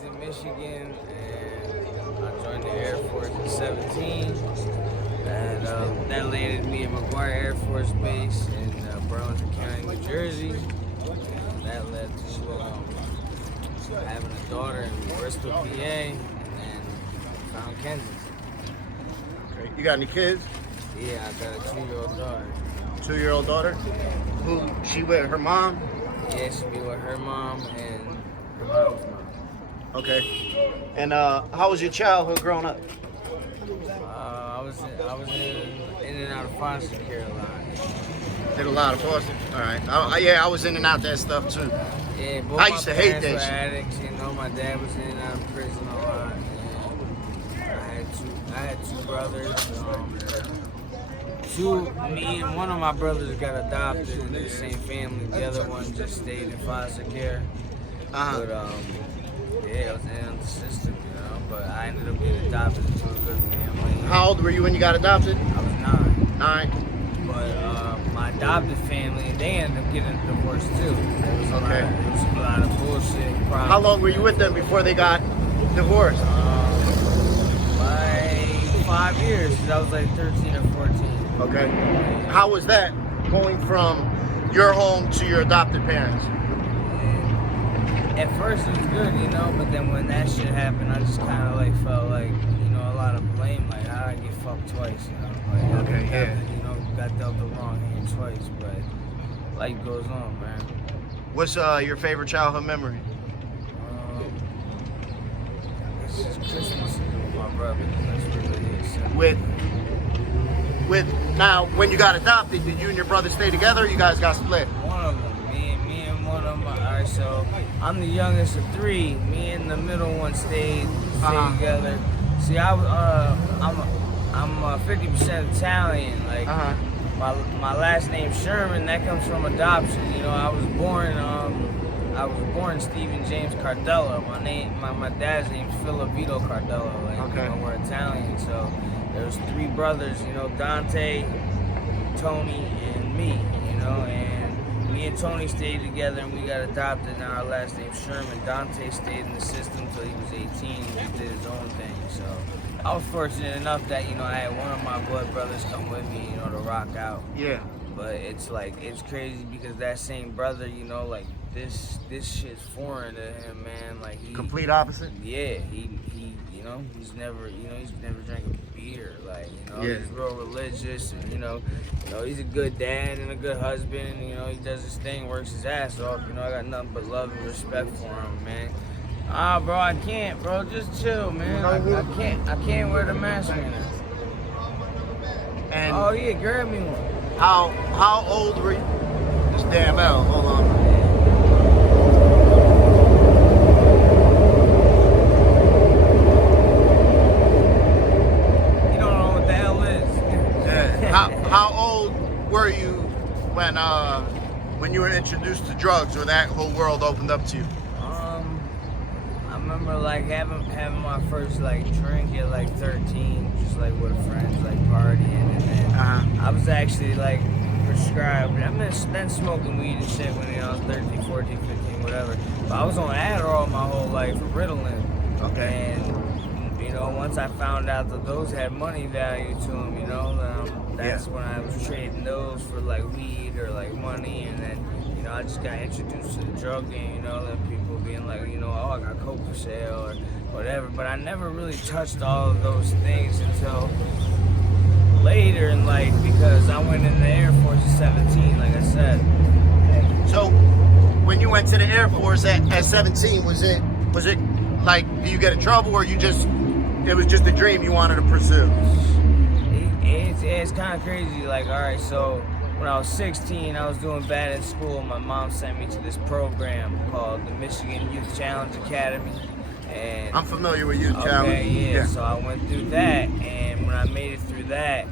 raised in Michigan, and I joined the Air Force at 17. And that landed me at McGuire Air Force Base in Burlington County, New Jersey. And that led to having a daughter in Bristol, PA, and then found Kensington. Okay. You got any kids? Yeah, I got a 2-year-old daughter. 2-year-old daughter? Who, she with her mom? Yeah, she be with her mom and her mom's mom. Okay. And how was your childhood growing up? I was in and out of foster care a lot. Did a lot of foster. All right. Yeah, I was in and out that stuff too. Yeah, both I used to hate my parents that were shit. addicts. You know, my dad was in and out of prison a lot. And I had two brothers. Me and one of my brothers got adopted in the same family. The other one just stayed in foster care. But yeah, I was in the system, you know. But I ended up getting adopted into a good family. How old were you when you got adopted? I was 9. 9. But my adopted family, they ended up getting a divorce too. There was a lot of bullshit. Problems. How long were you with them before they got divorced? Like 5 years. I was like 13 or 14. Okay. How was that going from your home to your adopted parents? At first it was good, you know, but then when that shit happened, I just kind of like felt like, you know, a lot of blame, like how I get fucked twice, you know. Like, okay, yeah. You know, got dealt the wrong hand twice, but life goes on, man. What's your favorite childhood memory? It's just Christmas with my brother. That's really it. With now, when you got adopted, did you and your brother stay together or you guys got split? One of them, me and one of them. Alright, so I'm the youngest of 3. Me and the middle one stayed together. See, I'm 50% Italian. Like my last name Sherman, that comes from adoption. You know, I was born Stephen James Cardello. My dad's name's Filipino Cardello. Like, you know, we're Italian, so. There's 3 brothers, you know, Dante, Tony, and me, you know, and me and Tony stayed together and we got adopted. Now our last name's Sherman. Dante stayed in the system till he was 18 and did his own thing. So I was fortunate enough that, you know, I had one of my blood brothers come with me, you know, to rock out. Yeah. But it's like, it's crazy because that same brother, you know, like this shit's foreign to him, man. Like complete opposite? Yeah, he you know, he's never drank a beer, like, you know, he's real religious, and you know, he's a good dad and a good husband, and, you know, he does his thing, works his ass off, you know, I got nothing but love and respect for him, man. Bro, I can't, bro, just chill, man. I can't wear the mask right now. And oh yeah, grab me one. How old were you? This damn L, hold on. How old were you when you were introduced to drugs, or that whole world opened up to you? I remember like having my first like drink at like 13, just like with friends, like partying, and then I was actually like prescribed. I been smoking weed and shit when I was 13, 14, 15, whatever. But I was on Adderall my whole life, Ritalin. Okay. And you know, once I found out that those had money value to them, you know, that's when I was trading those for like weed or like money, and then, you know, I just got introduced to the drug game, you know, then people being like, you know, oh, I got coke for sale or whatever, but I never really touched all of those things until later in life, because I went in the Air Force at 17, like I said. So, when you went to the Air Force at 17, was it like, do you get in trouble, or it was just a dream you wanted to pursue? It's kind of crazy. Like, all right, so when I was 16, I was doing bad in school. My mom sent me to this program called the Michigan Youth Challenge Academy. And I'm familiar with Youth Challenge. Yeah, so I went through that, and when I made it through that,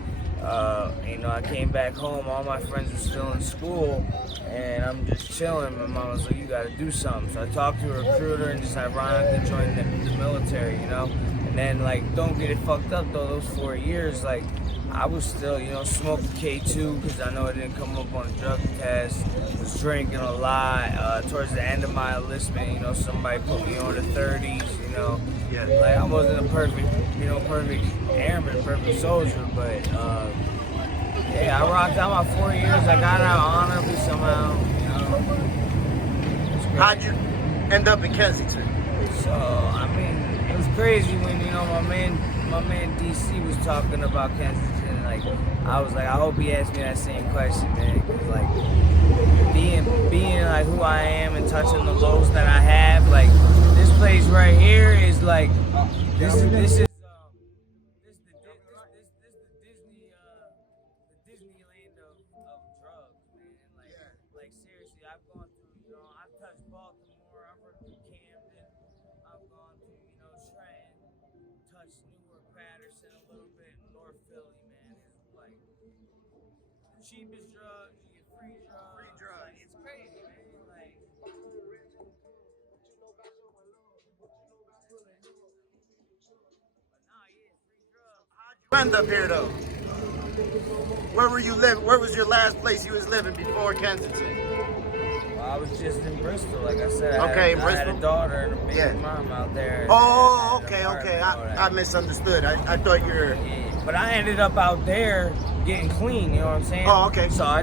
you know, I came back home. All my friends were still in school, and I'm just chilling. My mom was like, you got to do something. So I talked to a recruiter and just ironically joined the military, you know. And then, like, don't get it fucked up, though, those 4 years, like, I was still, you know, smoking K2 because I know it didn't come up on the drug test. Was drinking a lot. Towards the end of my enlistment, you know, somebody put me on the 30s. know. Yeah. Like I wasn't a perfect airman, perfect soldier, but yeah, I rocked out my 4 years. I got out honorably somehow, you know. How'd you end up in Kensington? So I mean, it was crazy when my man DC was talking about Kensington. Like I was like, I hope he asked me that same question, man. 'Cause like being like who I am and touching the lows that I have, like this place right here is like this is the Disneyland of drugs, man. Like seriously, I've gone through, I've touched Baltimore, I've worked through Camden, I've gone through, Trenton, touched Newark, Patterson a little bit, North Philly, man. It's like the cheapest drugs, you get free drugs. Free drugs. Like, it's crazy, man. Like but nah, yeah, free drugs. How'd you end up here though? Where were you living? Where was your last place you was living before Kensington? Well, I was just in Bristol, like I said. Okay, I had a daughter and a baby mom out there. Oh, okay. I misunderstood. I thought you were. Yeah, but I ended up out there getting clean, you know what I'm saying? Oh, okay. So I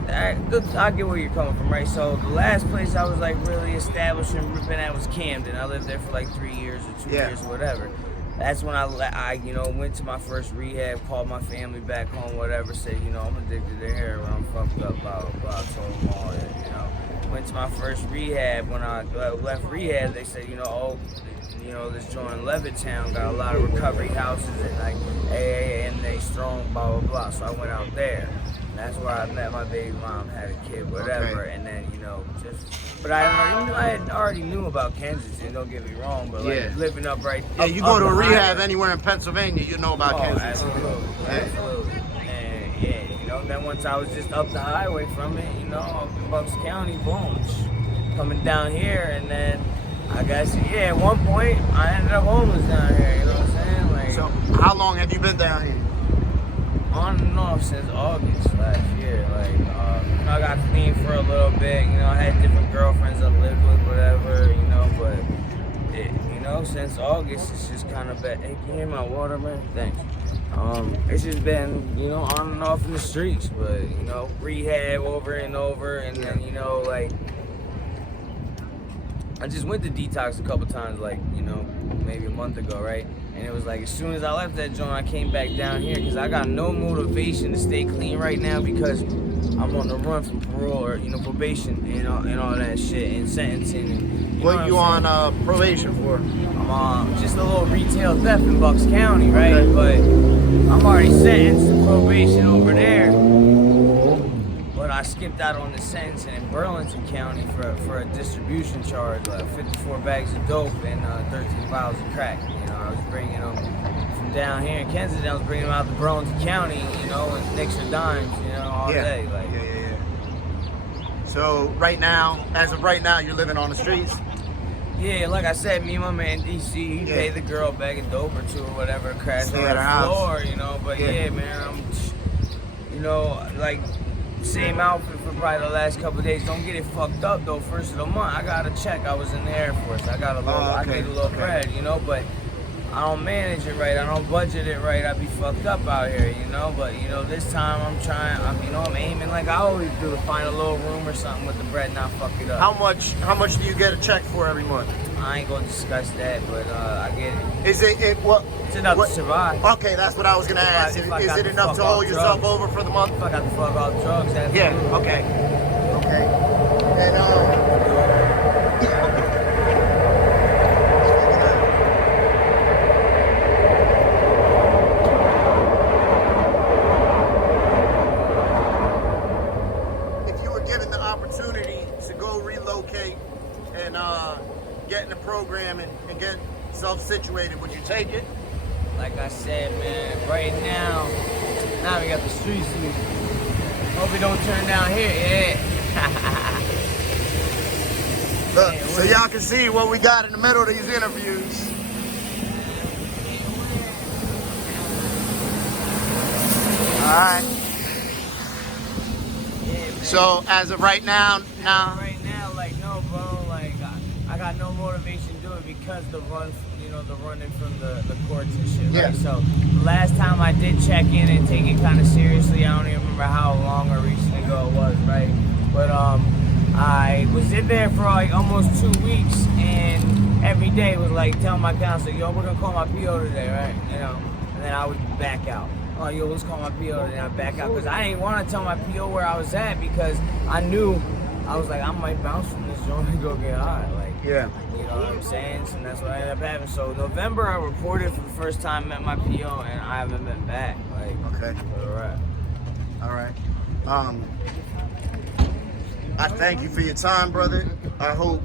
get where you're coming from, right? So the last place I was like really established and ripping at was Camden. I lived there for like 3 years or 2 years or whatever. That's when I went to my first rehab, called my family back home, whatever, said, I'm addicted to heroin, I'm fucked up, blah, blah, blah, told them all that, Went to my first rehab. When I left rehab, they said, this joint in Levittown got a lot of recovery houses and like AA and they strong, blah, blah, blah. So I went out there. And that's where I met my baby mom, had a kid, whatever, and then, but I already knew about Kensington, don't get me wrong, but like living up right Yeah, you go to a rehab anywhere in Pennsylvania, you know about Kensington. Absolutely. And then once I was just up the highway from it, up in Bucks County, boom, coming down here, and then I guess, at one point, I ended up homeless down here, you know what I'm saying? Like, so, how long have you been down here? On and off since August last year. Like, I got clean for a little bit. I had different girlfriends I lived with, whatever. But since August, it's just kind of been. Hey, can you hear my water, man? Thanks. It's just been, on and off in the streets, but rehab over and over, and then like. I just went to detox a couple times, like, maybe a month ago, right? And it was like, as soon as I left that joint, I came back down here because I got no motivation to stay clean right now because I'm on the run from parole or, probation and all that shit and sentencing. And, what you on probation for? I'm on just a little retail theft in Bucks County, right? Okay. But I'm already sentenced to probation over there. But I skipped out on the sentence in Burlington County for a distribution charge, like 54 bags of dope and 13 vials of crack. I was bringing them from down here in Kensington. I was bringing them out to Burlington County, and nicks or dimes, all day. Like, So as of right now, you're living on the streets? Yeah, like I said, me and my man DC, he paid the girl a bag of dope or two or whatever, crashed on the floor, But man, I'm, like. Same outfit for probably the last couple of days. Don't get it fucked up though. First of the month, I got a check. I was in the Air Force. I got a little, I made a little bread, but I don't manage it right. I don't budget it right. I be fucked up out here, But this time I'm trying. I'm aiming like I always do to find a little room or something with the bread, not fuck it up. How much do you get a check for every month? I ain't gonna discuss that, but I get it. Is it what? It's enough to survive. Okay, that's what I was gonna ask. Is it enough to hold yourself over for the month? If I got the fuck off drugs, that's okay. And if you were given the opportunity to go relocate and get in the program and get self-situated, would you take it? Like I said, man, right now we got the streets. Hope we don't turn down here. Look, so y'all can see what we got in the middle of these interviews. All right. So as of right now, like no, bro. Like I got no motivation to do it because the run the running from the courts and shit. Yeah. Right? So last time I did check in and take it kind of seriously. I don't even remember how long or recent ago it was, right? But I was in there for like almost 2 weeks, and every day was like telling my counselor, yo, we're gonna call my PO today, right? You know, and then I would back out. Oh, yo, let's call my PO today. And I back out because I didn't want to tell my PO where I was at because I knew I was like, I might bounce from this joint and go get high. Like, Yeah. you know what I'm saying? So that's what ended up happening. So November, I reported for the first time, met my PO, and I haven't been back. Like, Okay. all right. All right. I thank you for your time, brother. I hope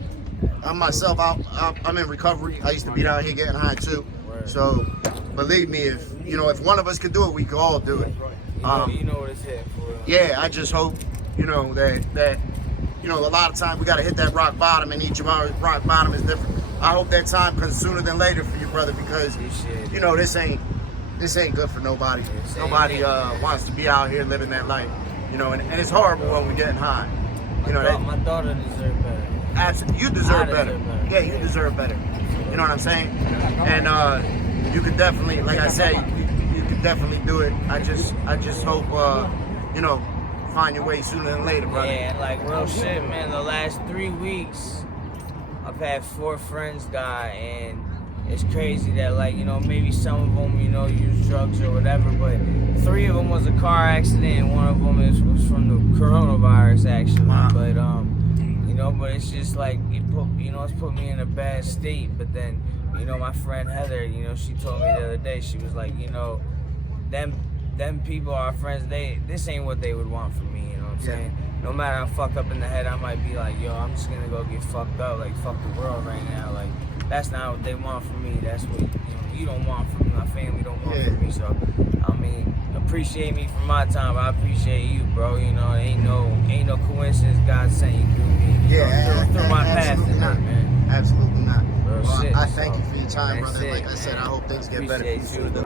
myself, I'm in recovery. I used to be down here getting high too. So believe me, if one of us could do it, we could all do it. You know what it's hit for. Yeah, I just hope that a lot of times we got to hit that rock bottom, and each of our rock bottom is different. I hope that time comes sooner than later for you, brother, because this ain't good for nobody. Nobody wants to be out here living that life, and it's horrible when we're getting high. My daughter deserves better. Absolutely, you deserve better. Yeah, you deserve better. You know what I'm saying? And you could definitely, like I said, you could definitely do it. I just hope find your way sooner than later, brother. Yeah, like real shit, man. The last 3 weeks, I've had 4 friends die, and it's crazy that, like, maybe some of them, use drugs or whatever, but 3 of them was a car accident, and 1 of them was from the coronavirus, actually. Wow. But but it's just like it's put me in a bad state. But then, my friend Heather, she told me the other day, she was like, them people, our friends, this ain't what they would want from me, you know what I'm saying? No matter how fucked up in the head I might be, like, yo, I'm just gonna go get fucked up, like, fuck the world right now. Like, that's not what they want from me. That's what you don't want from me. My family don't want from me. So, I mean, appreciate me for my time, but I appreciate you, bro. Ain't no coincidence God sent you through me. Through my path tonight, man. Absolutely not. Real Well, shit, I thank you for your time, brother. Like I said, I hope things get better for you Appreciate you. soon.